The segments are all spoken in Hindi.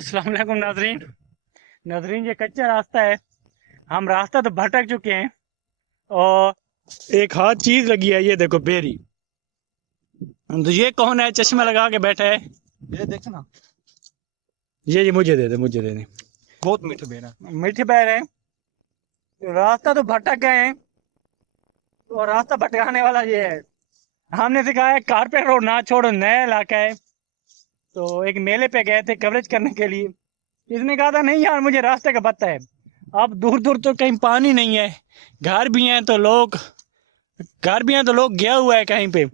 अस्सलाम वालेकुम नाजरीन, ये कच्चा रास्ता है। हम रास्ता तो भटक चुके हैं और एक हाथ चीज लगी है, ये देखो बेरी। तो ये कौन है, चश्मा लगा के बैठा है? ये देखो ना, ये मुझे दे दे। बहुत मीठे बेर है। मीठे पैर है। रास्ता तो भटक गए हैं और रास्ता भटकाने वाला ये है। हमने सिखाया है कारपेट रोड ना छोड़ो, नया इलाका है। तो एक मेले पे गए थे कवरेज करने के लिए। इसने कहा था नहीं यार मुझे रास्ते का पता है। अब दूर दूर तो कहीं पानी नहीं है, घर भी हैं तो लोग गया हुआ है कहीं पे।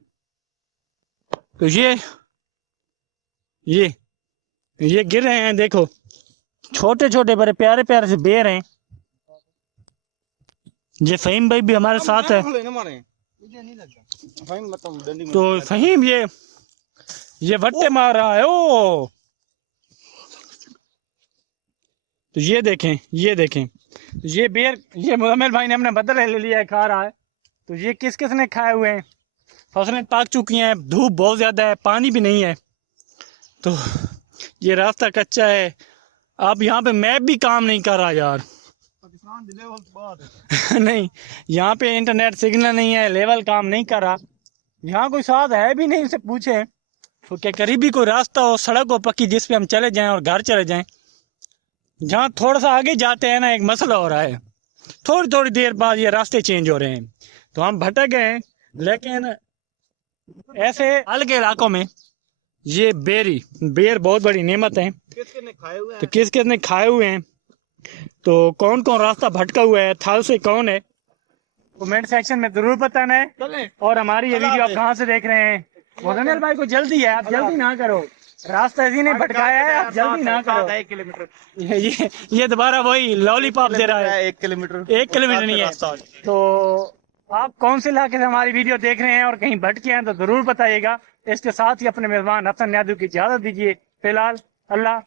तो ये गिर रहे हैं, देखो छोटे छोटे बड़े प्यारे प्यारे से बेर हैं। ये फहीम भाई भी हमारे साथ है। तो फहीम ये वट्टे मार रहा है। ओ तो ये देखें ये बेर, ये मुजम्मिल भाई ने अपने बदले ले लिया है, खा रहा है। तो ये किस ने खाए हुए हैं। फसलें पक चुकी हैं, धूप बहुत ज़्यादा है, पानी भी नहीं है। तो ये रास्ता कच्चा है। अब यहाँ पे मैप भी काम नहीं कर रहा यार। नहीं, यहाँ पे इंटरनेट सिग्नल नहीं है, लेवल काम नहीं कर रहा। यहाँ कोई साथ है भी नहीं, से पूछे तो क्या करीबी कोई रास्ता हो, सड़क हो पक्की, जिस पे हम चले जाएं और घर चले जाएं। जहाँ थोड़ा सा आगे जाते हैं ना, एक मसला हो रहा है, थोड़ी थोड़ी देर बाद ये रास्ते चेंज हो रहे हैं। तो हम भटक गए हैं। लेकिन ऐसे अलग इलाकों में ये बेर बहुत बड़ी नेमत है। तो किस ने खाए हुए हैं, तो कौन कौन रास्ता भटका हुआ है, थाल से कौन है, कमेंट सेक्शन में जरूर बताना है। और हमारी ये वीडियो आप कहाँ से देख रहे हैं। मुजम्मिल भाई को जल्दी है, आप जल्दी ना करो, रास्ता इसी ने भटकाया है, आप जल्दी ना करो। 1 किलोमीटर ये दोबारा वही लॉलीपॉप दे रहा है। 1 किलोमीटर नहीं है। तो आप कौन से इलाके से हमारी वीडियो देख रहे हैं और कहीं भटके हैं तो जरूर बताइएगा। इसके साथ ही अपने मेहमान हसन यादव की इजाजत दीजिए। फिलहाल अल्लाह।